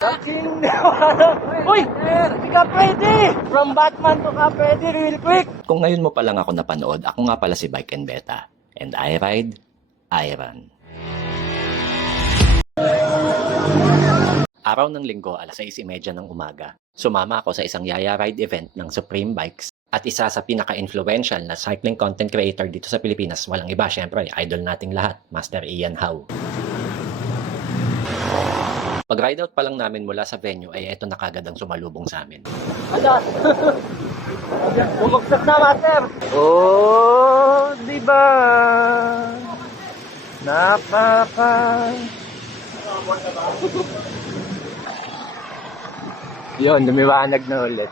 Uy! Hindi ka pwede! From Batman to ka pwede real quick! Kung ngayon mo pa lang ako napanood, ako nga pala si Bike and Beta. And I ride, I run. Araw ng linggo, alas 6:30 ng umaga. Sumama ako sa isang Yaya Ride event ng Supreme Bikes at isa sa pinaka-influential na cycling content creator dito sa Pilipinas. Walang iba, syempre, idol nating lahat, Master Ian Howe. Pag-ride out pa lang namin mula sa venue ay eto na kagad ang sumalubong sa amin. Bumagsak na, Master! Oh, diba? Yun, lumiwanag na ulit.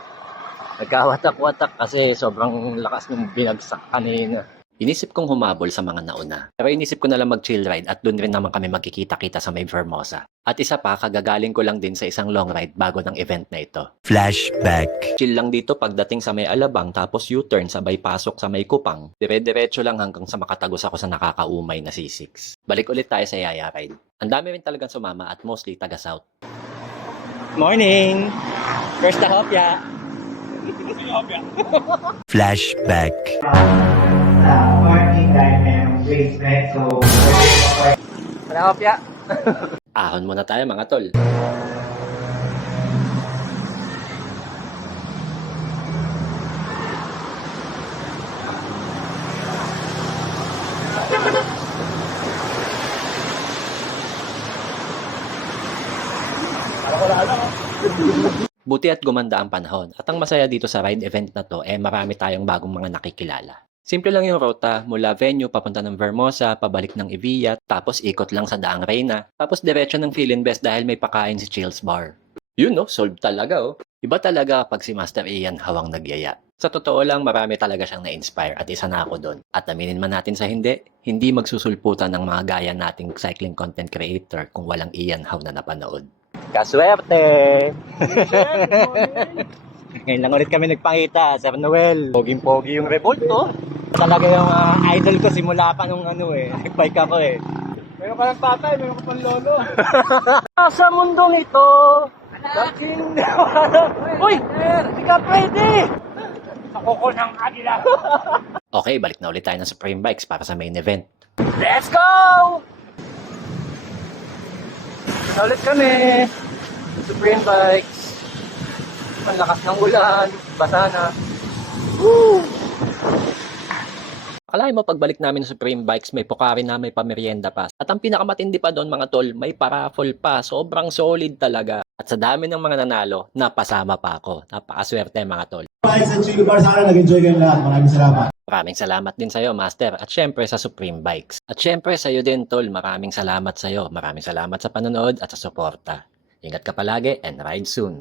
Nagkawatak-watak kasi sobrang lakas ng binagsak kanina. Inisip kong humabol sa mga nauna. Pero inisip ko na lang mag-chill ride at dun rin naman kami magkikita-kita sa may Vermosa. At isa pa, kagagaling ko lang din sa isang long ride bago ng event na ito. Flashback. Chill lang dito pagdating sa may Alabang tapos U-turn sabay pasok sa may Kupang. Dire-diretso lang hanggang sa makatagos ako sa nakakaumay na C6. Balik ulit tayo sa Yaya Ride. Ang dami rin talagang sumama at mostly taga-south. Morning! First na hopya! Flashback. Morning dahil mayroong placement. So, Wala hopya! Ahon muna tayo mga tol. Buti at gumanda ang panahon at ang masaya dito sa ride event na to marami tayong bagong mga nakikilala. Simple lang yung rota mula venue papunta ng Vermosa, pabalik ng Evilla, tapos ikot lang sa Daang Reyna, tapos diretso ng Philinvest dahil may pakain si Chills Bar. Yun no, solved talaga oh. Iba talaga pag si Master Ian hawang nagyaya. Sa totoo lang marami talaga siyang na-inspire at isa na ako doon. At aminin man natin sa hindi magsusulputan ng mga gaya nating cycling content creator kung walang Ian Howe na napanood. Kaswerte! Ngayon lang ulit kami nagpakita, Sir Noel. Poging-pogi yung Revolt, oh. Talaga yung idol ko simula pa nung nagbike ako eh. Meron ka ng tatay, meron ka pang lolo. Sa mundong ito, Uy! Hindi ka pwede! Ako ng agila. Okay, balik na ulit tayo ng Supreme Bikes para sa main event. Let's go! Ulit kami. Supreme Bikes. Ang lakas ng ulan. Basa na. Woo! Akalain mo pagbalik namin sa Supreme Bikes may Pocari na, may pamerienda pa. At ang pinakamatindi pa doon mga tol, may paraffle pa. Sobrang solid talaga. At sa dami ng mga nanalo, napasama pa ako. Napakaswerte mga tol. Bikes at Chilo Bar, sana nag-enjoy kayo lahat. Maraming salamat. Maraming salamat din sa'yo, Master. At syempre sa Supreme Bikes. At syempre sa'yo din, tol. Maraming salamat sa'yo. Maraming salamat sa panonood at sa suporta. Ingat ka palagi and ride soon.